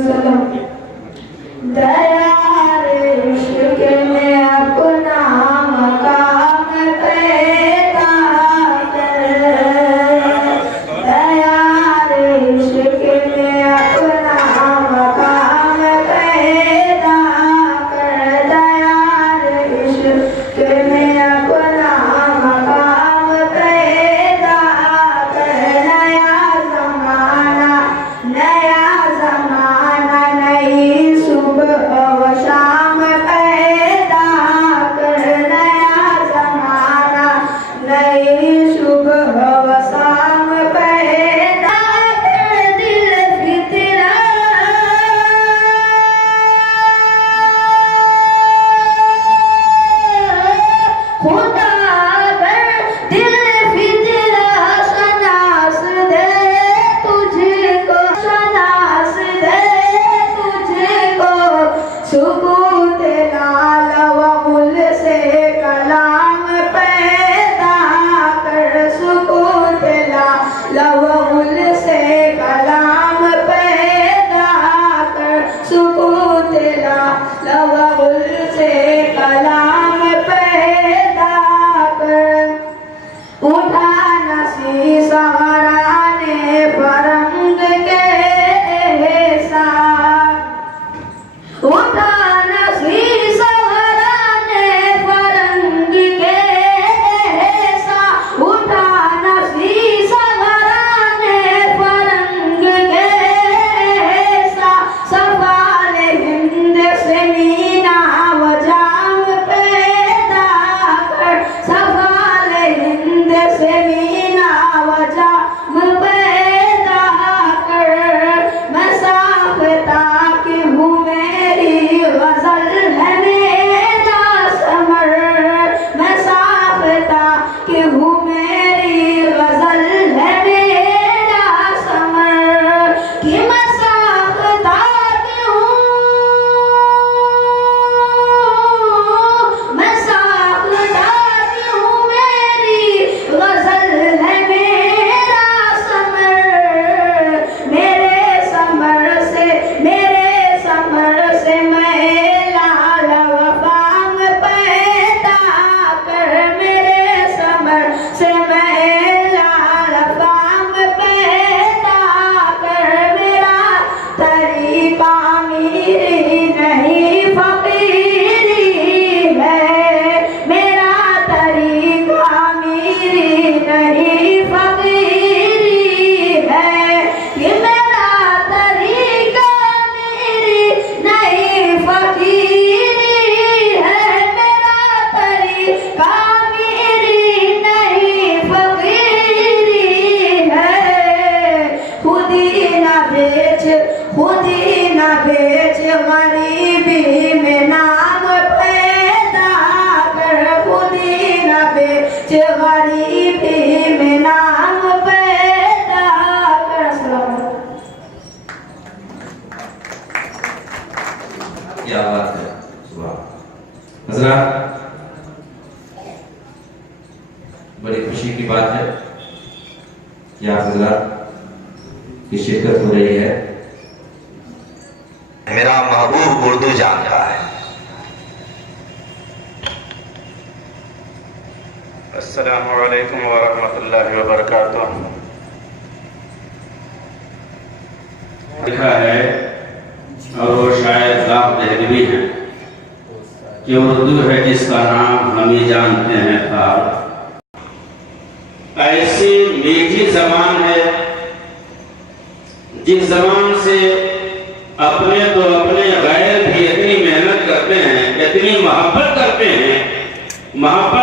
वसल्लम। दया इश्क में अपना मकाम पैदा कर, दया इश्क में अपना मकाम पैदा कर, दया इश्क में अपना मकाम पैदा कर। नया जमाना नई सुबह व शाम पैदा कर, नया जमाना नई सुबह व शाम पैदा कर। दिल फितरा खुदा कर, दिल फितरा शनास दे तुझको, शनास दे तुझको। सुकून लाल वमुल से कलाम पैदा कर, सुकून लाल वमुल से कलाम पैदा कर, सुकून लाल वमुल से कलाम पैदा कर। उठा नसीसा वराने फरंग के एहसान, उठा नसीसा वराने फरंग के एहसान, उठा नसीसा वराने फरंग के एहसान। सवाल हिंद से मीना व जाम पैदा कर, सवाल हिंद से मीना व जाम पैदा कर। मैं साफ़ता की हूँ मेरी गज़ल है मेरा समर, मैं साफ़ता की हूँ मेरी गज़ल है मेरा समर। कि मैं साफ़ता की हूँ, मैं साफ़ता की हूँ मेरी गज़ल है मेरा समर। मेरे समर से मैं लाल वफ़ाम पैदा कर, मेरे समर से मैं लाल वफ़ाम पैदा कर। मेरा तरीक़ा अमीरी नहीं फ़क़ीरी है, मेरा तरीक़ा अमीरी नहीं फ़क़ीरी है। ये मेरा तरीक़ा अमीरी नहीं फ़क़ीरी है, मेरा तरीक़ा अमीरी नहीं फ़क़ीरी है। खुदी न बेच गरीबी में नाम पैदा कर, खुदी न बेच गरीबी में नाम पैदा कर। क्या बात है, सुभान। हज़रात, बड़ी खुशी की बात है कि आप हज़रात की शिरकत हो रही है। मेरा महबूब उर्दू जानता है। अस्सलामु अलैकुम व रहमतुल्लाहि व बरकातुहू। लिखा है और वो शायद गाँव दहलवी हैं कि उर्दू है जिसका नाम हम ही जानते हैं था। ऐसी मीठी ज़बान है जिस ज़बान से अपने तो अपने गैर भी इतनी मेहनत करते हैं, इतनी मोहब्बत करते हैं, मोहब्बत